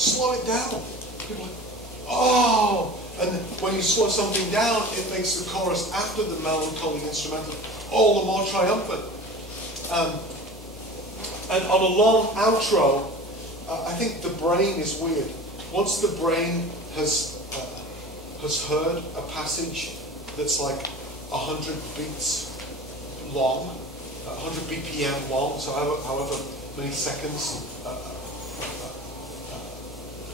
slow it down. People are like, oh! And when you slow something down, it makes the chorus after the melancholy instrumental all the more triumphant. And on a long outro, I think the brain is weird. Once the brain has heard a passage that's like 100 beats long, 100 BPM long, so however many seconds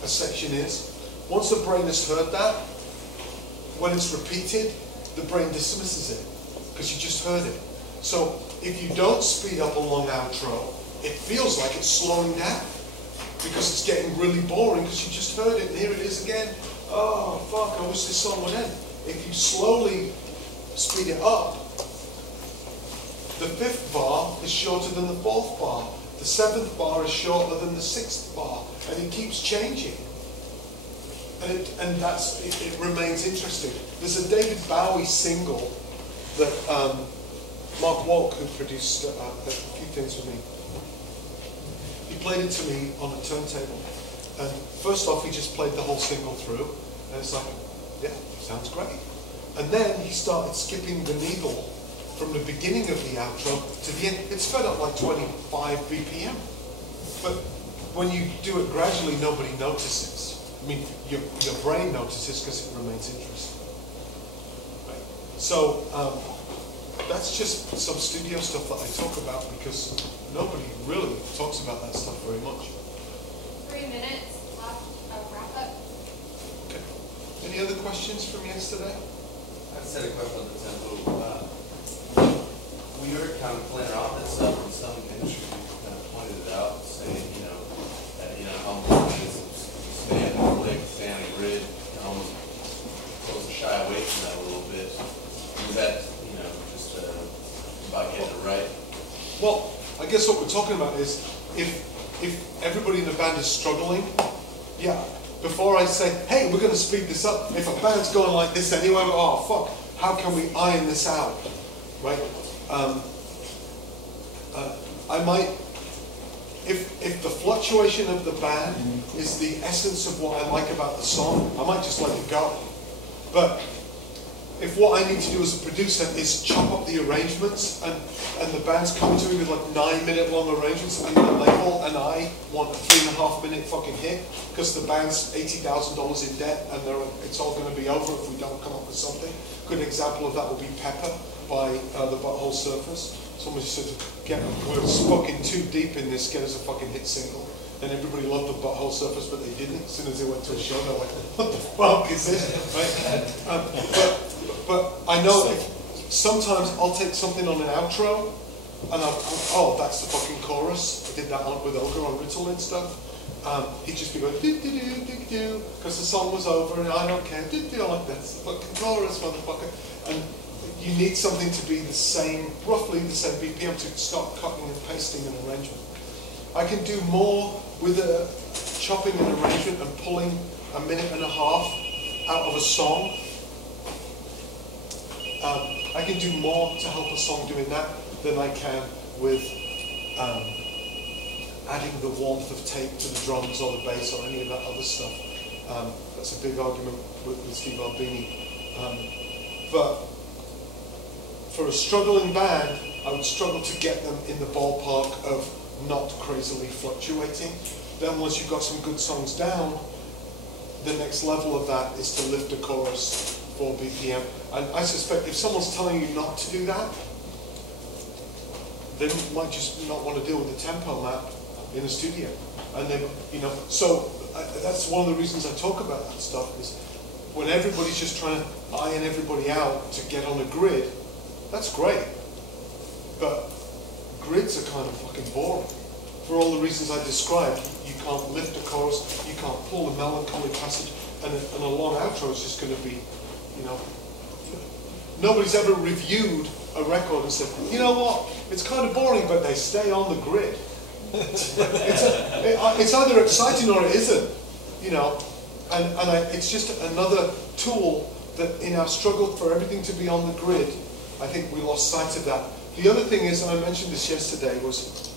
a section is. Once the brain has heard that, when it's repeated, the brain dismisses it because you just heard it. So if you don't speed up a long outro, it feels like it's slowing down because it's getting really boring because you just heard it and here it is again. Oh fuck, I wish this song would end. If you slowly speed it up, the 5th bar is shorter than the 4th bar. The 7th bar is shorter than the 6th bar, and it keeps changing. And it remains interesting. There's a David Bowie single that Mark Walk, who produced a few things with me, he played it to me on a turntable. And first off, he just played the whole single through, and it's like, yeah, sounds great. And then he started skipping the needle from the beginning of the outro to the end. It's fed up like 25 BPM. But when you do it gradually, nobody notices. I mean, your brain notices because it remains interesting. Right. So that's just some studio stuff that I talk about because nobody really talks about that stuff very much. 3 minutes, wrap up. Okay. Any other questions from yesterday? I just had a question on the tempo. We were kind of playing around that stuff, and some industry kind of pointed it out, saying, that, how important it is to stay on the lick, stay on the grid, and almost supposed to shy away from that a little bit. Is that, just about getting it right? Well, I guess what we're talking about is if everybody in the band is struggling, yeah. Before I say, hey, we're going to speed this up, if a band's going like this anyway, oh fuck, how can we iron this out, right? I might, if the fluctuation of the band is the essence of what I like about the song, I might just let it go. But if what I need to do as a producer is chop up the arrangements, and the band's coming to me with like 9-minute long arrangements, and the label and I want a 3.5-minute fucking hit because the band's $80,000 in debt and it's all going to be over if we don't come up with something. Good example of that would be Pepper by the Butthole Surfers. Someone just said, we're fucking too deep in this, get us a fucking hit single. And everybody loved the Butthole Surfers, but they didn't. As soon as they went to a show, they're like, what the fuck is this? Right? But I know sometimes I'll take something on an outro, and oh, that's the fucking chorus. I did that one with Olga on Ritalin stuff. He'd just be going, do-do-do-do-do, because the song was over, and I don't care, do-do. I'm like, that's the fucking chorus, motherfucker. And you need something to be the same, roughly the same BPM to start cutting and pasting an arrangement. I can do more with chopping an arrangement and pulling 1.5 minutes out of a song. I can do more to help a song doing that than I can with adding the warmth of tape to the drums or the bass or any of that other stuff. That's a big argument with Steve Albini. But for a struggling band, I would struggle to get them in the ballpark of not crazily fluctuating. Then once you've got some good songs down, the next level of that is to lift a chorus 4 BPM. And I suspect if someone's telling you not to do that, they might just not want to deal with the tempo map in the studio. And then, so that's one of the reasons I talk about that stuff is when everybody's just trying to iron everybody out to get on a grid, that's great. But grids are kind of fucking boring. For all the reasons I described, you can't lift a chorus, you can't pull a melancholy passage, and a long outro is just going to be, nobody's ever reviewed a record and said, you know what, it's kind of boring, but they stay on the grid. It's either exciting or it isn't, and it's just another tool that in our struggle for everything to be on the grid, I think we lost sight of that. The other thing is, and I mentioned this yesterday, was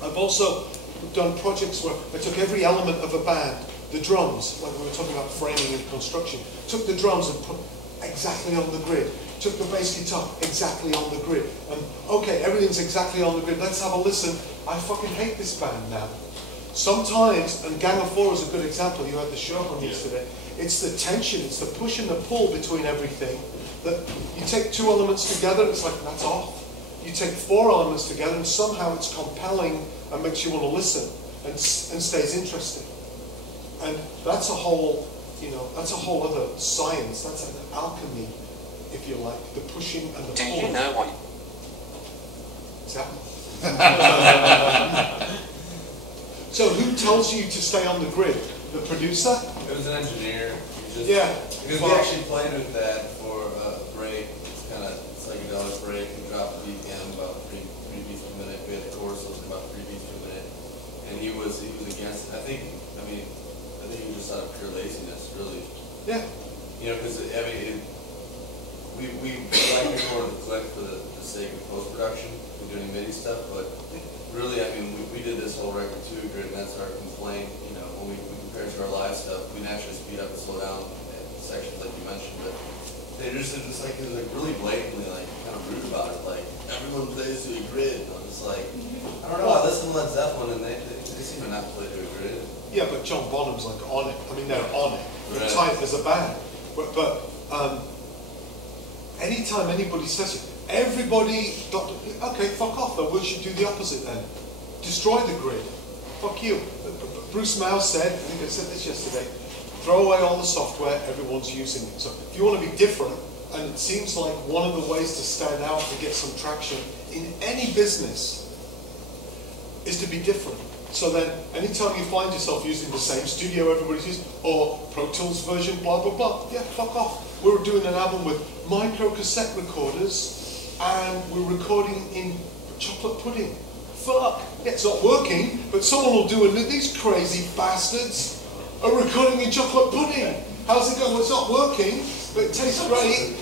I've also done projects where I took every element of a band, the drums, like we were talking about framing and construction, took the drums and put exactly on the grid, took the bass guitar exactly on the grid, and okay, everything's exactly on the grid, let's have a listen. I fucking hate this band now. Sometimes, and Gang of Four is a good example, you had the show on yesterday, it's the tension, it's the push and the pull between everything, that you take two elements together, it's like, that's off. You take four elements together and somehow it's compelling and makes you want to listen and stays interesting. And that's a whole, that's a whole other science, that's an alchemy, if you like, the pushing and the pulling. Do you know what? Exactly. So who tells you to stay on the grid? The producer? It was an engineer. Yeah. Because we actually played with that for a break. It's kind of psychedelic break. We dropped the BPM about 3 beats per minute. We had the chorus was about 3 beats per minute. And he was against it. I think he was just out of pure laziness, really. Yeah. Because we like to record the click for the sake of post-production. We're doing MIDI stuff, but really, we did this whole record too, and that's our complaint. When we compare to our live stuff, we naturally speed up and slow down sections like you mentioned, but it was really blatantly kind of rude about it. Like everyone plays to a grid. And I'm just like, I don't know. I listen to Led Zeppelin and they seem to not play to a grid. Yeah, but John Bonham's on it. They're on it. They're Right. tight as a band. But anytime anybody says it, everybody, okay, fuck off then. We should do the opposite then. Destroy the grid. Fuck you. Bruce Mouse said, I think I said this yesterday, throw away all the software, everyone's using it. So if you want to be different, and it seems like one of the ways to stand out and get some traction in any business is to be different. So then, anytime you find yourself using the same studio everybody's using, or Pro Tools version, blah, blah, blah, yeah, fuck off. We're doing an album with micro cassette recorders, and we're recording in chocolate pudding. Fuck, yeah, it's not working, but someone will do it. These crazy bastards are recording in chocolate pudding. How's it going? Well, it's not working, but it tastes great.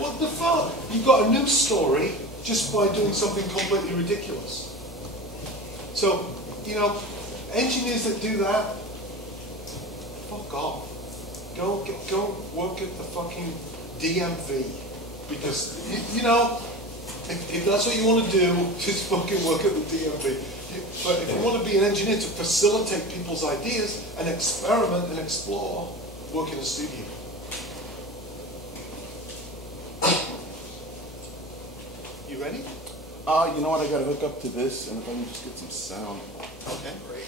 What the fuck? You've got a new story just by doing something completely ridiculous. So, engineers that do that, fuck off. Go work at the fucking DMV. Because, if that's what you want to do, just fucking work at the DMV. But if you want to be an engineer to facilitate people's ideas and experiment and explore, work in a studio. You ready? You know what? I got to hook up to this, and if I can just get some sound. Okay, great.